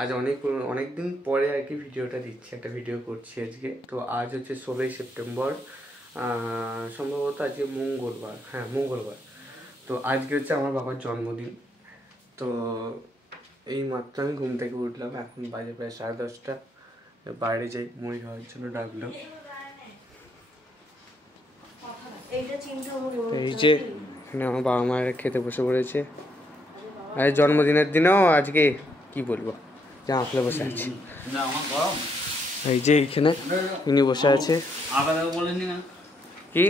আজ অনেক দিন পরে আর কি ভিডিওটা দিচ্ছি, একটা ভিডিও করছি আজকে। তো আজ হচ্ছে 16ই সেপ্টেম্বর, সম্ভবত আজকে মঙ্গলবার, হ্যাঁ মঙ্গলবার। তো আজকে হচ্ছে আমার বাবার জন্মদিন। তো এই মাত্র আমি ঘুম থেকে উঠলাম, এখন বাজে প্রায় 10:30। বাইরে যাই, মুড়ি খাওয়ার জন্য ডাকলো। এই যে এখানে আমার বাবা মায়ের খেতে বসে পড়েছে। আরে জন্মদিনের দিনেও আজকে কি বলবো, যা আসলে বসে আছি। এই যে এইখানে ইনি বসে আছে। কি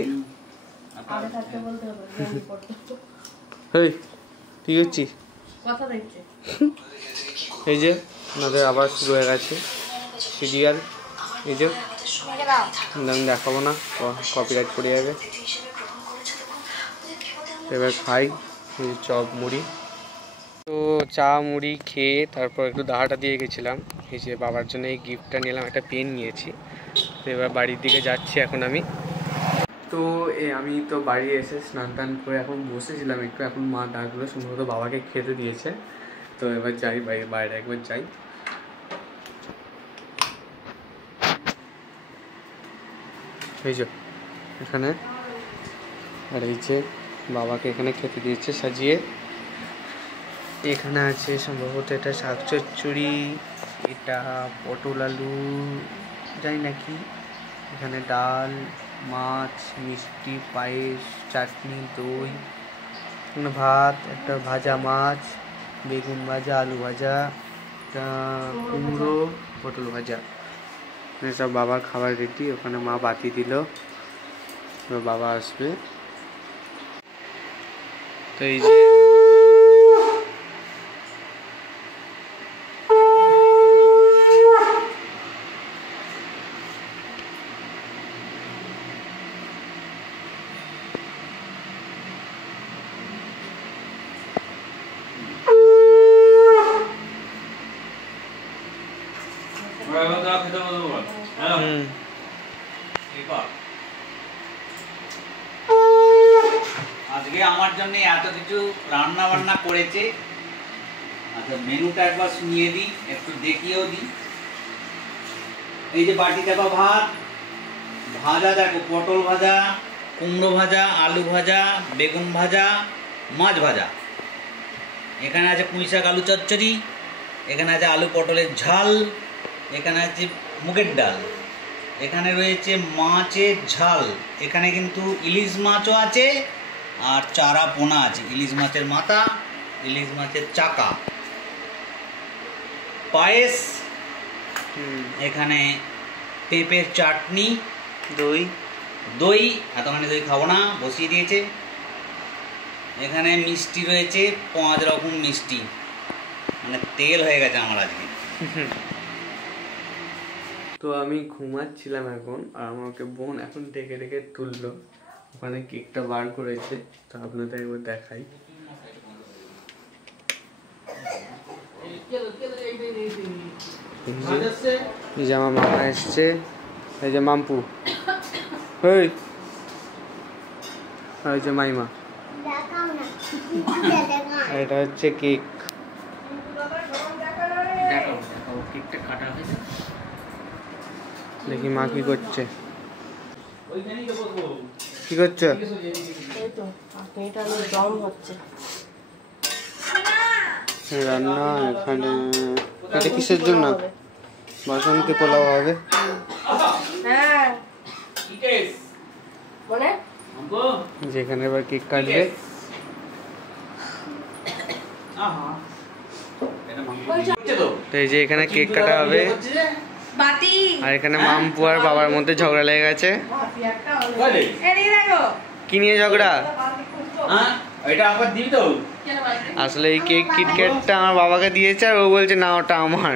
ঠিক হচ্ছি, এই যে আমাদের আবার শুরু হয়ে গেছে সিরিয়াল। এই যে আমি দেখাবো না, কপিরাইট পড়ে যাবে। এবার খাই চপ মুড়ি। তো চা মুড়ি খেয়ে তারপর একটু দাহাটা দিয়ে গেছিলাম। এই যে বাবার জন্য এই গিফটটা নিলাম, একটা পেন নিয়েছি। তো এবার বাড়ির দিকে যাচ্ছি এখন আমি। তো আমি তো বাড়ি এসে স্নান টান করে এখন বসেছিলাম একটু, এখন মা ডাকলো, সম্ভবত বাবাকে খেতে দিয়েছে। তো এবার যাই বাইরে একবার যাই। এই যে এখানে, আর এই যে বাবাকে এখানে খেতে দিয়েছে সাজিয়ে। এখানে আছে সম্ভবত এটা শাক চচ্চড়ি, এটা পটল আলু জানি নাকি, এখানে ডাল, মাছ, মিষ্টি, পায়েস, চাটনি, দই, ভাত, একটা ভাজা মাছ, বেগুন ভাজা, আলু ভাজা, কুমড়ো, পটল ভাজা। সব বাবার খাবার রেডি। ওখানে মা বাতি দিল, বাবা আসবে। তো এই যে আজকে আমার জন্য এত কিছু রান্না বান্না করেছে। আচ্ছা মেনুটা একবার শুনিয়ে দিই, একটু দেখিয়েও দিই। এই যে বাটি চাপা ভাত, ভাজা দেখো, পটল ভাজা, কুমড়ো ভাজা, আলু ভাজা, বেগুন ভাজা, মাছ ভাজা। এখানে আছে পুঁইশাক আলু চচ্চড়ি, এখানে আছে আলু পটলের ঝাল, এখানে আছে মুগের ডাল, এখানে রয়েছে মাছের ঝাল, এখানে কিন্তু ইলিশ মাছও আছে আর চারা পোনা আছে, ইলিশ মাছের মাথা, ইলিশ মাছের চাকা, পায়েস, এখানে পেঁপের চাটনি, দই এতখানি দই খাবো না, বসিয়ে দিয়েছে। এখানে মিষ্টি রয়েছে 5 রকম মিষ্টি, মানে তেল হয়ে গেছে আমার আজকে। তো আমি ঘুমাচ্ছিলাম এখন, আর আমাকে বোন এখন ডেকে ডেকে তুললো। ওখানে কেকটা বার করেছে, তো আপনাদের একবার দেখাই। এই যে আমার মামা এসছে, এই যে মাম্পু, এই যে মাইমা, এটা হচ্ছে কেক। কেকটা কাটা হয়েছে, দেখি মা কি করছে। কি করছে? রান্না এখানে। এটা কিসের জন্য? বাসন্তী পোলাও হবে। যেখানে এবার কেক কাটবে। তো এই যে এখানে কেক কাটা হবে, আর এখানে মাম্পু আর বাবার মধ্যে ঝগড়া লেগে গেছে। কি নিয়ে ঝগড়া? আসলে এই কেক কিটক্যাটটা আমার বাবাকে দিয়েছে, আর ও বলছে না ওটা আমার।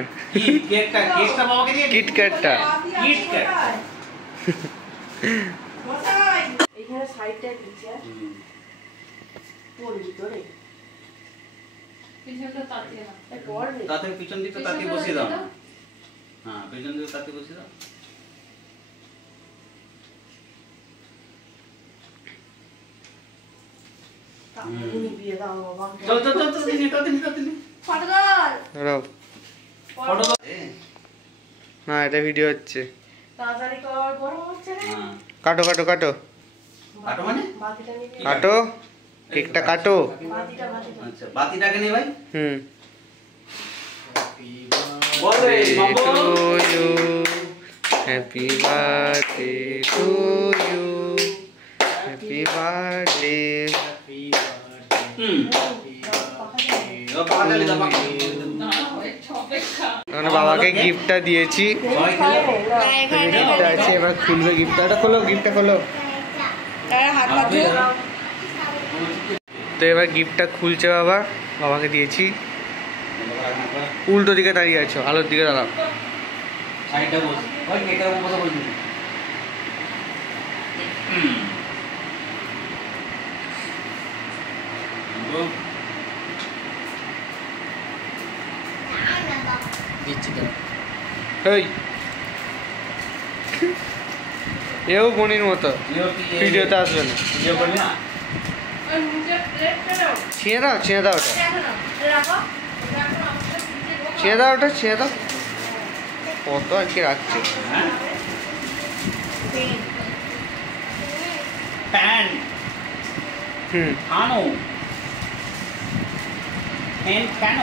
কিটক্যাটটা পিছন দিকে তাতে বসিয়ে দাও। হ্যাঁ পিছন দিকে তাতে বসিয়ে দাও। চল চল চল চল দিনি তো দিনি তো দিনি। ফাটগাল। না এটা ভিডিও হচ্ছে। তাড়াতাড়ি কর, গরম হচ্ছে না? কাটো কাটো কাটো কাটো মানে? বাতিটা নিবি? কাটো, কেকটা কাটো। বাতিটা। আচ্ছা বাতিটাকে নে ভাই। হুম। বলে to you, happy birthday to you, happy birthday ও পাকালে দাও পাকা। আমরা বাবাকে গিফটটা দিয়েছি, সবাই খেলে গিফটটা আছে, এবার খুলবে গিফটটা। খোলো, গিফটটা খোলো। হাত পা ধুয়ে তো এবার গিফটটা খুলছে বাবা, বাবাকে দিয়েছি। উল্টো দিকে দাঁড়িয়ে আছো, আলোর দিকে দাঁড়াও। সাইডটা বস ভাই, কেকের উপর বসে বলবি। এই এও বনির মতো ভিডিওতে আসবে না। ভিডিও করবি না? নিজে প্লেটটা নাও। ছিঁড়ে দাও, ছিঁড়ে দাও ওটা, রাখো না, রাখো। রাখো না, আমাদের ফ্রিজে ঢোকা। ছিঁড়ে দাও ওটা, ছিঁড়ে দাও। কত আর কি রাখছে। হ্যাঁ প্যান হুম। আনো প্যান কেন?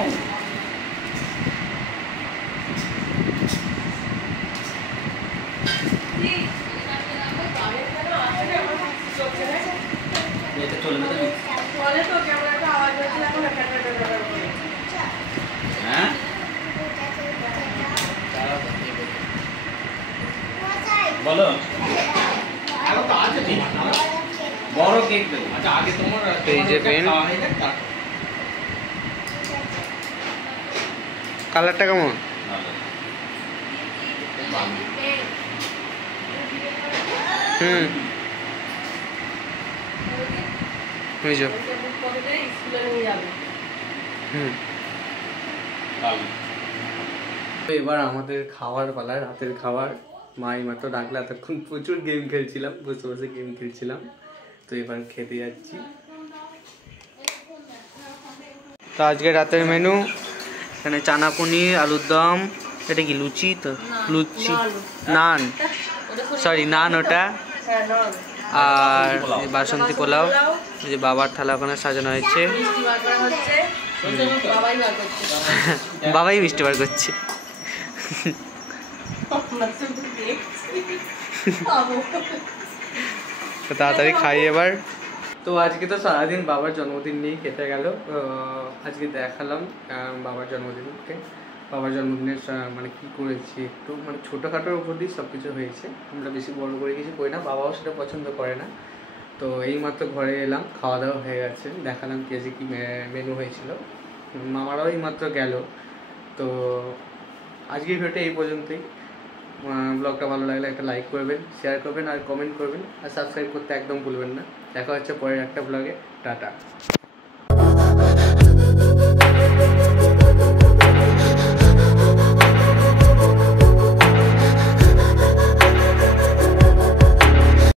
এটা চলবে তো? বলে তো কেমন একটা আওয়াজ হচ্ছে, এখন একটা করে। হ্যাঁ বলো। বড় কেক দেবো। আচ্ছা আগে তোমার এই যে পেন, কালারটা কেমন? হুম, বুঝছো? হুম। এবার আমাদের খাওয়ার পালা, রাতের খাবার। মা এইমাত্র ডাকলে, এতক্ষণ প্রচুর গেম খেলছিলাম, বসে বসে গেম খেলছিলাম। তো এবার খেতে যাচ্ছি। তো আজকে রাতের মেনু এখানে চানা পনির, আলুর দম, এটা কি লুচি? তো লুচি, নান, সরি নান ওটা, আর বাসন্তী পোলাও। এই যে বাবার থালা ওখানে সাজানো হয়েছে, বাবাই মিষ্টি বার করছে। তো তাড়াতাড়ি খাই এবার। তো আজকে তো সারাদিন বাবার জন্মদিন নিয়েই কেটে গেল। আজকে দেখালাম বাবার জন্মদিনকে, বাবার জন্মদিনের মানে কী করেছি, একটু মানে ছোটোখাটোর উপর দিয়ে সব কিছু হয়েছে। আমরা বেশি বড় করে কিছু করি না, বাবাও সেটা পছন্দ করে না। তো এইমাত্র ঘরে এলাম, খাওয়া দাওয়া হয়ে গেছে, দেখালাম কি আজকে কী মেনু হয়েছিল। মামারাও এইমাত্র গেল। তো আজকের ভিডিওটা এই পর্যন্তই। ব্লগটা ভালো লাগলে একটা লাইক করবেন, শেয়ার করবেন আর কমেন্ট করবেন, আর সাবস্ক্রাইব করতে একদম ভুলবেন না। দেখা হচ্ছে পরের একটা ব্লগে। টাটা।